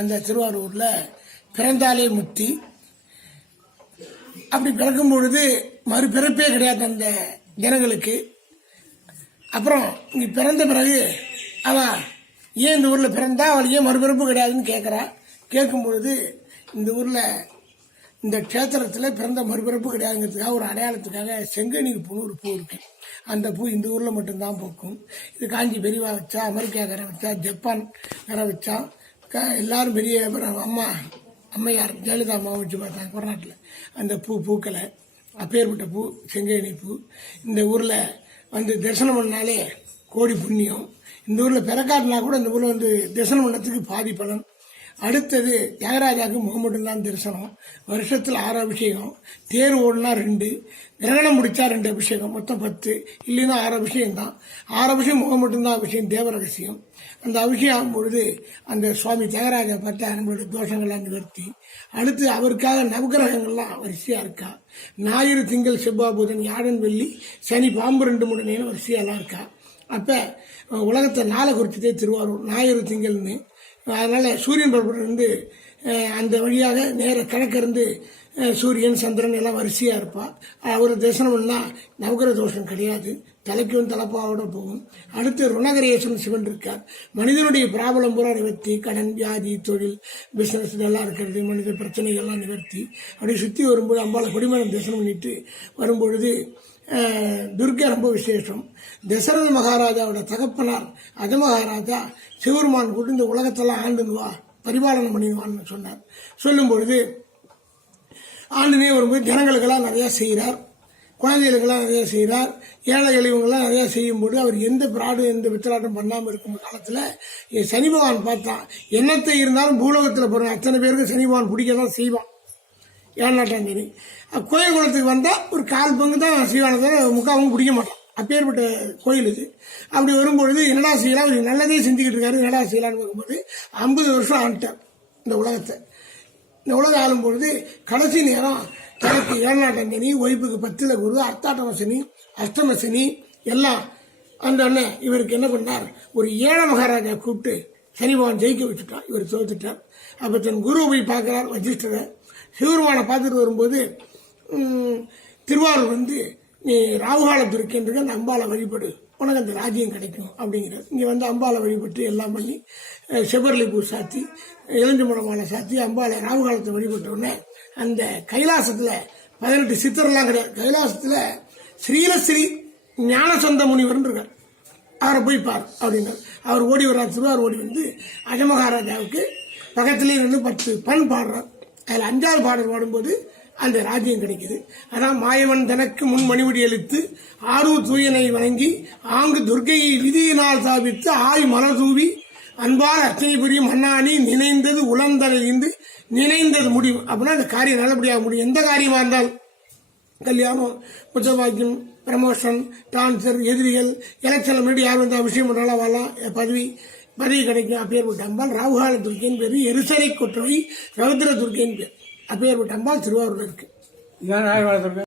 அந்த திருவாரூரில் பிறந்தாலே முத்தி. அப்படி பிறக்கும் பொழுது மறுபிறப்பே கிடையாது அந்த ஜனங்களுக்கு. அப்புறம் இங்கே பிறந்த பிறகு அவள் ஏன் இந்த ஊரில் பிறந்தா அவள் ஏன் மறுபிறப்பு கிடையாதுன்னு கேட்குறா. கேட்கும் பொழுது இந்த ஊரில் இந்த க்ஷேத்திரத்தில் பிறந்த மறுபிறப்பு கிடையாதுங்கிறதுக்காக ஒரு அடையாளத்துக்காக செங்கநீர் பூன்னு ஒரு பூ இருக்கு. அந்த பூ இந்த ஊரில் மட்டும்தான் பூக்கும். இது காஞ்சி பெரியவா வச்சா, அமெரிக்காக்கார வச்சா, ஜப்பான் வேற வச்சா, எல்லாரும் பெரிய அம்மையார் ஜெயலலிதா அம்மா வச்சு பார்த்தாங்க கொரோனாட்டில். அந்த பூ பூக்களை அப்பேற்பட்ட பூ செங்கனி பூ. இந்த ஊரில் வந்து தரிசனம் பண்ணாலே கோடி புண்ணியம். இந்த ஊரில் பிறக்காட்டினா கூட இந்த ஊரில் வந்து தரிசனம் பண்ணத்துக்கு பாதி பலன். அடுத்தது தியாகராஜாவுக்கு முகமட்டும்தான் தரிசனம். வருஷத்தில் 6 அபிஷேகம், தேர் ஓடுனா 2, கிரகணம் முடிச்சா 2 அபிஷேகம், மொத்தம் 10. இல்லைன்னா 6 அபிஷேகம் தான். 6 அபிஷேகம் முகம் மட்டும்தான் அபிஷேகம், தேவ ரகசியம். அந்த அபிஷேகம் ஆகும் பொழுது அந்த சுவாமி தியாகராஜா பார்த்து நம்மளுடைய தோஷங்கள்லாம் நிவர்த்தி. அடுத்து அவருக்காக நவகிரகங்கள்லாம் வரிசையா இருக்கா. ஞாயிறு, திங்கள், செவ்வாய், புதன், வியாழன், வெள்ளி, சனி, பாம்பு 2 3 நேரம் வரிசையெல்லாம் இருக்கா. அப்ப உலகத்தை நாளை குறிச்சதே திருவாரூர், ஞாயிறு திங்கள்னு. அதனால சூரியன் புறப்பட்டு அந்த வழியாக நேர கிழக்கிருந்து சூரியன் சந்திரன் எல்லாம் வரிசையா இருப்பா. அவர் தரிசனம் பண்ணா நவகிரக தோஷம் கிடையாது, தலைக்கு தலைப்பாவோட போகும். அடுத்து ருணகரேஸ்வரன் சிவன் இருக்கார். மனிதனுடைய பிராபலம் பூரா நிவர்த்தி, கடன், வியாதி, தொழில், பிசினஸ் இதெல்லாம் இருக்கிறது, மனித பிரச்சனைகள்லாம் நிவர்த்தி. அப்படி சுற்றி வரும்போது அம்பாளை கொடிமரம் தரிசனம் பண்ணிட்டு வரும்பொழுது துர்கா ரொம்ப விசேஷம். தசரத மகாராஜாவோட தகப்பனார் மகாராஜா சிவருமான் கூட்டு இந்த உலகத்தெல்லாம் ஆண்டுவா, பரிபாலனம் பண்ணிடுவான்னு சொன்னார். சொல்லும் பொழுது ஆண்டுனே வரும்போது ஜனங்களுக்கெல்லாம் நிறைய செய்கிறார், குழந்தைகளுக்கெல்லாம் நிறைய செய்கிறார், ஏழை எளிவங்கெல்லாம் நிறைய செய்யும்போது அவர் எந்த பிராடு எந்த வித்தலாட்டம் பண்ணாமல் இருக்கும் காலத்தில் சனி பகவான் பார்த்தான். என்னத்தை இருந்தாலும் பூலோகத்தில் போகிற அத்தனை பேருக்கு சனி பகவான் பிடிக்க தான் செய்வான். ஏழாட்டாம் தேதி கோயில் குளத்துக்கு வந்தால் ஒரு 1/4 பங்கு தான் செய்வானதை, முக்காவும் பிடிக்க மாட்டான். அப்பேற்பட்ட கோயில் இது. அப்படி வரும்பொழுது என்னடா செய்யலாம், ஒரு நல்லதே செஞ்சுக்கிட்டு இருக்காரு, என்னடா செய்யலான்னு பார்க்கும்போது 50 வருஷம் ஆண்டார் இந்த உலகத்தை. இந்த உலகம் ஆளும் பொழுது கடைசி நேரம் தனக்கு 7ஆம் தேதி, ஒய்ஃபுக்கு 10ல் குரு, அர்த்தாட்டம சனி, அஷ்டம சனி எல்லாம் அந்த அண்ணன் இவருக்கு என்ன பண்ணார், ஒரு 7 மகாராஜா கூப்பிட்டு சனி பகவான் ஜெயிக்க வச்சுட்டான். இவர் தோத்துட்டார். அப்போ தன் குருவை போய் பார்க்கிறார் வசிஷ்டரை. சிவருமானை பார்த்துட்டு வரும்போது திருவாரூர் வந்து நீ ராகுகாலத்து இருக்கின்றது அந்த அம்பாலை வழிபடு, உனக்கு அந்த ராஜ்யம் கிடைக்கும் அப்படிங்கிறார். இங்கே வந்து அம்பாலை வழிபட்டு எல்லாம் பண்ணி செவ்வரளி பூ சாத்தி, இளஞ்சு மாலை சாத்தி அம்பாலை ராகுகாலத்தை வழிபட்ட உடனே அந்த கைலாசத்தில் 18 சித்தர்லாம் கிடையாது. கைலாசத்தில் ஸ்ரீலஸ்ரீ ஞானசந்த முனிவர் இருக்கார், அவரை போய் பார் அப்படின்னார். அவர் ஓடி வர்றார். திருவாரூர் ஓடி வந்து அஜமகாராஜாவுக்கு பக்கத்திலே இருந்து 10 பண் பாடுறார். அதில் 5வது பாடல் பாடும்போது அந்த ராஜ்யம் கிடைக்குது. அதான் மாயவன் தனக்கு முன் மணிமுடி அளித்து ஆரூர் தூயனை வணங்கி ஆங்கு துர்க்கையை விதியினால் சாபித்து மலர் தூவி அன்பால் அர்ச்சனை புரியும் அண்ணாணி நினைந்தது உளந்தலைந்து நினைந்தது முடியும். அப்படின்னா அந்த காரியம் நல்லபடியாக முடியும். எந்த காரியமா இருந்தாலும், கல்யாணம், புத்தபாக்கியம், ப்ரமோஷன், டிரான்ஸ்பர், எதிரிகள், எலெக்ஷன் முன்னாடி யார் வந்து விஷயம் பண்ணாலும் வரலாம், பதவி கிடைக்கும். அப்பேற்பட்ட அம்பாள் ராகுகால துர்க்கைன்னு பேரு. எரிசலை கொற்றவை ரவுத்ர துர்க்கைன்னு பேர். அப்பேற்பட்ட அம்பாள் திருவாரூர் இருக்கு.